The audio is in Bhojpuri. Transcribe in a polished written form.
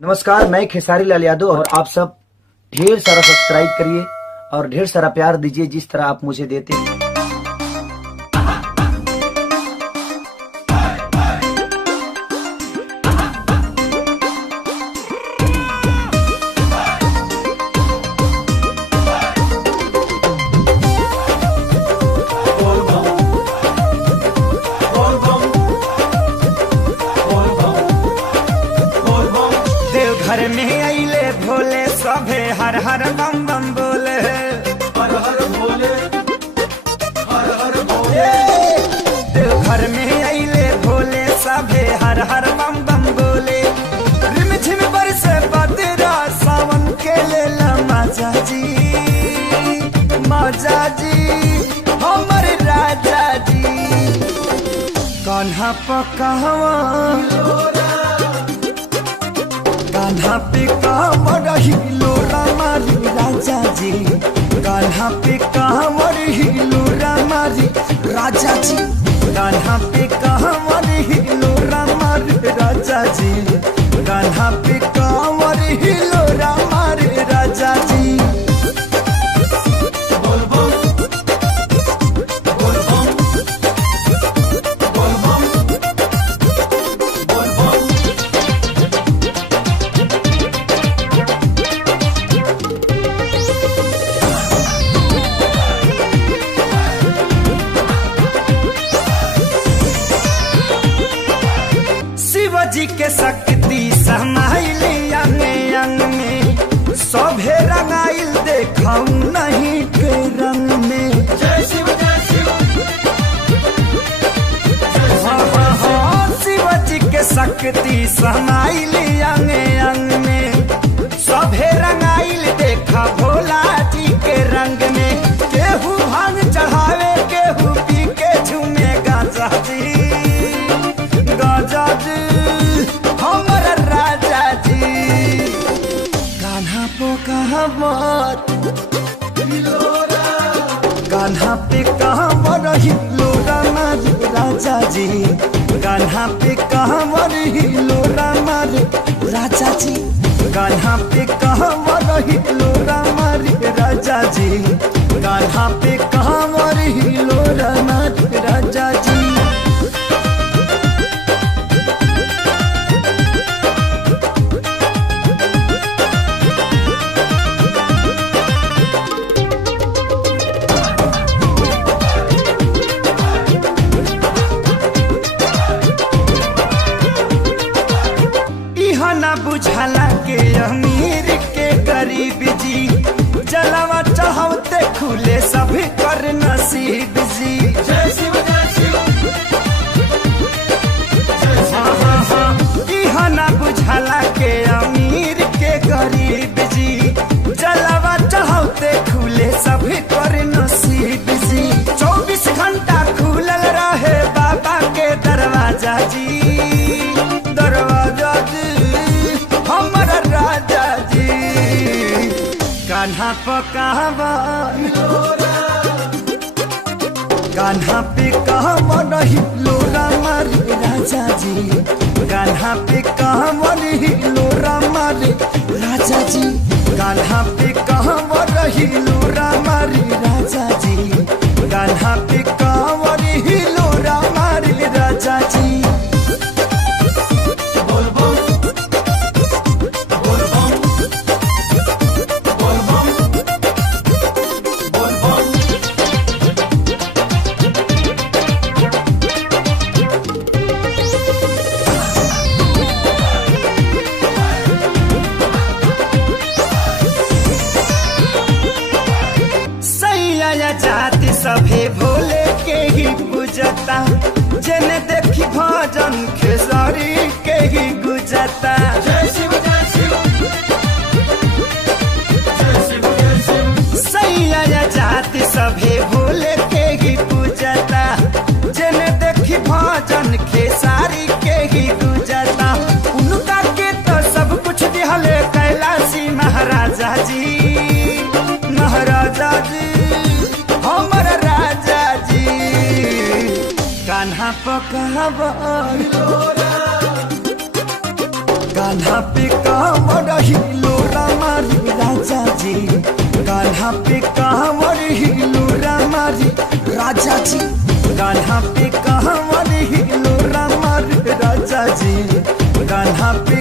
नमस्कार, मैं खेसारी लाल यादव और आप सब ढेर सारा सब्सक्राइब करिए और ढेर सारा प्यार दीजिए जिस तरह आप मुझे देते हैं। घर में आइले भोले सभे हर हर बम बम बोले, हर हर भोले, हर हर भोले। घर में आइले भोले सभे हर हर बम बम बोले। रिम झिम बरसे बदरा सावन के लेला माजा जी, माजा जी हमर राजा जी। कान्हा पकावा कान्हा पे कांवर हिलो रामारी राजा जी, कान्हा पे कांवर हिलो रामारी राजा जी, कान्हा पे कांवर हिलो रामारी राजा जी, कान्हा पे कांवर हिलो रामारी राजा जी। जी के शक्ति समाइल अंग अंग में, सभे रंगाइल देखाऊ नहीं के रंग में। जय शिव जय शिव, शिव जी के शक्ति समाइल अंग अंग में, सभे रंगाइल देखा भोला जी के रंग में। केहू भांग चढ़ावे केहू पी के झूमे गाजा जी, गाजा जी हमर राजा जी। कान्हा पो कहमत कान्हा पे कहवर हिलोरा मारी राजा जी, कान्हा पे कहवर हिलोरा मारी राजा जी, कान्हा पे कहवर हिलोरा मारी राजा जी, कान्हा पे कहवर हिलोरा मारी राजा जी। ना बुझाला के अमीर के गरीब जी, जलावा चाहते खुले सभी कर नसीब जी। जय शिव जय शिव, इहा ना बुझाला के अमीर के गरीब जी, जलावा चाहते खुले सभी कर नसीब जी। 24 घंटा खुलल रहे बाबा के दरवाजा जी, दरवाजा जी हमर राजा जी। कान्हा पकावन कान्हा पे कहवर हिलोरा मारी राजा जी, कान्हा पे कहवर हिलोरा मारी राजा जी, कान्हा पे कहवर हिलोरा मारी राजा जी, कान्हा पे कहवर हिलोरा मारी राजा जी। जाति सभे भोले के ही पूजता, जने देखी भजन खेसारी के ही गुजता। जय शिव जय शिव, जय शिव जय शिव। सैया जाति सभे भोले के ही पूजता, जने देखी भजन खेसारी के ही गुजता। उनका के तो सब कुछ दिहले कैलाशी महाराजा जी, महाराजा जी हमर राजा जी। कान्हा पकावन कान्हा पे का कान्हा पे कहवर हिलो रामर राजा जी, कान्हा पे